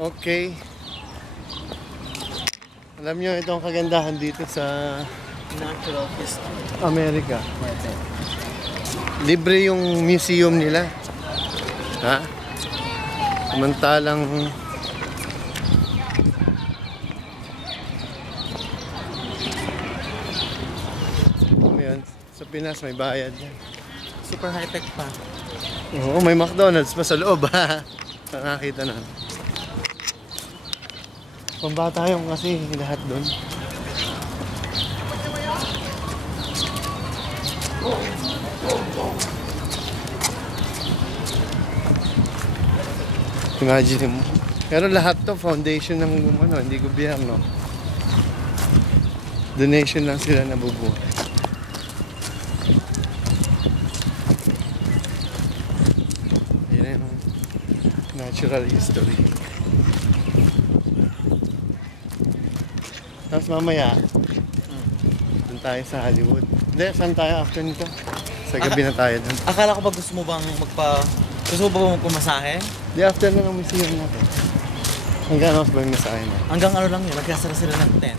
Okay. Alam nyo, ito ang kagandahan dito sa Natural history. Amerika. Libre yung museum nila. Ha? Samantalang yun, sa Pinas may bayad yan. Super high-tech pa. Oo, may McDonald's pa sa loob ha. Nakakita na. Pambata yung kasi lahat doon. Imagine mo. Pero lahat to foundation ng ano, hindi gobyerno. Donation lang sila nabubuhay. Ayan yung natural history. Tapos mamaya, dun tayo sa Hollywood. Hindi, saan tayo after nito? Sa gabi na tayo dun. Akala ko ba gusto mo bang gusto mo ba magpumasahe? Di after na ng museum natin. Hanggang ano ba yung mensahe na? Hanggang ano lang yun, nagkasara sila ng tent.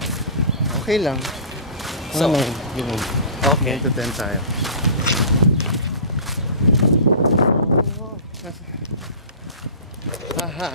Okay lang. So, ano, ganun. okay. 9 to 10 tayo. Aha.